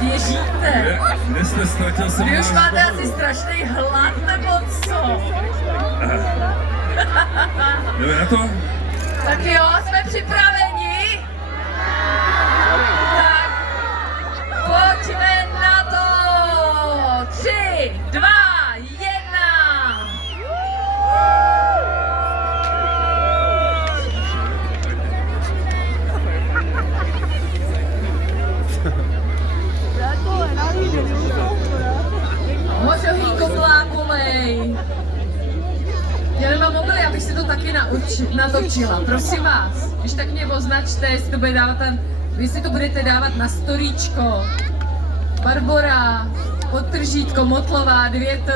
běžíte? Kde jste, ztratil jsem Vy už vás máte znovu. asi strašný hlad, nebo co? Jdeme na to? Tak jo, jsme připraveni? Tak, pojďme na to! 3, 2, 1! Mořohý koblá kolej. Já nemám mobil, já bych si to taky natočila. Prosím vás, když tak mě označte, jestli to bude dávat tam, jestli to budete dávat na storíčko. Barbora, podtržítko, Motlová, 2T,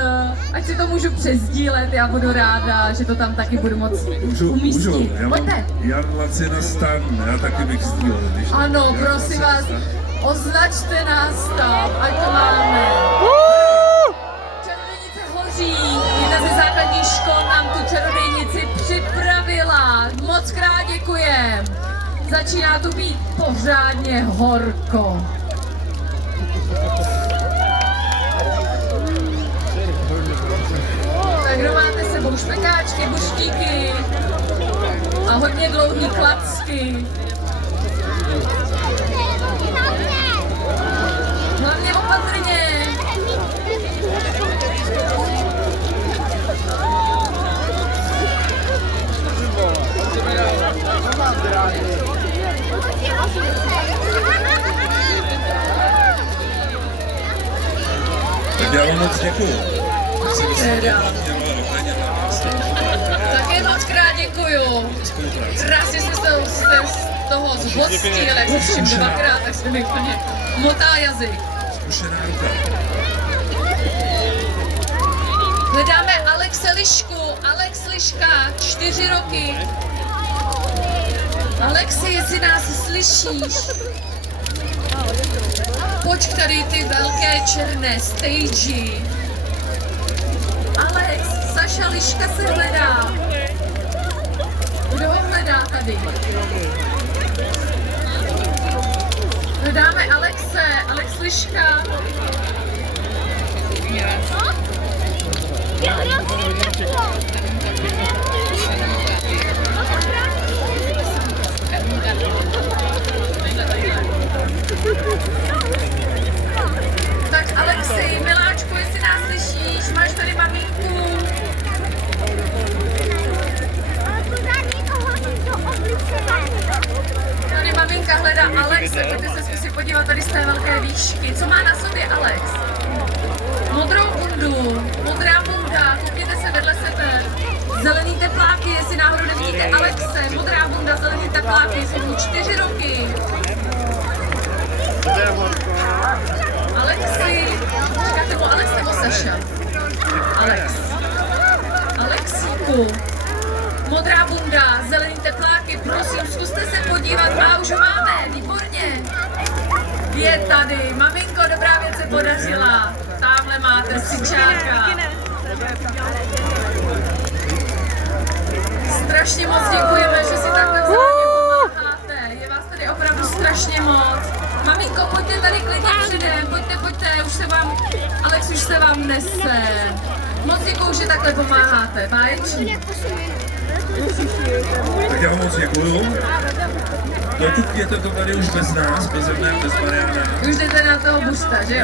ať si to můžu přesdílet, já budu ráda, že to tam taky budu moc umístit. Pojďte. Jan Lacina stan, já taky bych sdílel. Ano, prosím vás, označte nás tam, ať to máme. Čarodějnice hoří, jedna ze základních škol nám tu čarodějnici připravila. Moc krát děkujem. Začíná tu být pořádně horko. Tak kdo máte s sebou špekáčky, buštíky a hodně dlouhý klacky. Hlavně opatrně. Tak já vám moc děkuju. Také moc krát děkuju. Krásně jste se z toho zhostili, jak se všim dvakrát, tak jste mi úplně motá jazyk. Zkušená ruka. Hledáme Alexe Lišku. Alex Liška, 4 roky. Alexi, jestli nás slyšíš, pojď tady ty velké černé stage. Alex, Saša Liška se hledá. Kdo ho hledá tady? Hledáme Alexe, Alex Liška. Tak Alexi, miláčku, jestli nás slyšíš, máš tady maminku. Tady maminka hledá Alexe, pojďte se zkusit podívat tady z té velké výšky. Co má na sobě Alex? Modrou bundu, modrá bunda, koukněte se vedle sebe. Zelený tepláky, jestli náhodou nevidíte Alexe, modrá bunda, zelený tepláky, jsou mu 4 roky. Alexi, říkáte mu Alex nebo Saša? Alex. Alexíku, modrá bunda, zelený tepláky, prosím, zkuste se podívat, a už ho máme, výborně. Je tady, maminko, dobrá věc se podařila. Tamhle máte syčáka. Strašně moc děkujeme, že si takhle vzájemně pomáháte. Je vás tady opravdu strašně moc. Maminko, pojďte tady klidně předem, pojďte, už se vám, Alex už se vám nese. Moc děkuju, že takhle pomáháte, báječný. Tak já vám moc děkuju. Dokud jděte to tady už bez nás, bez mne, bez Mariana. Už jdete na toho busta, že jo?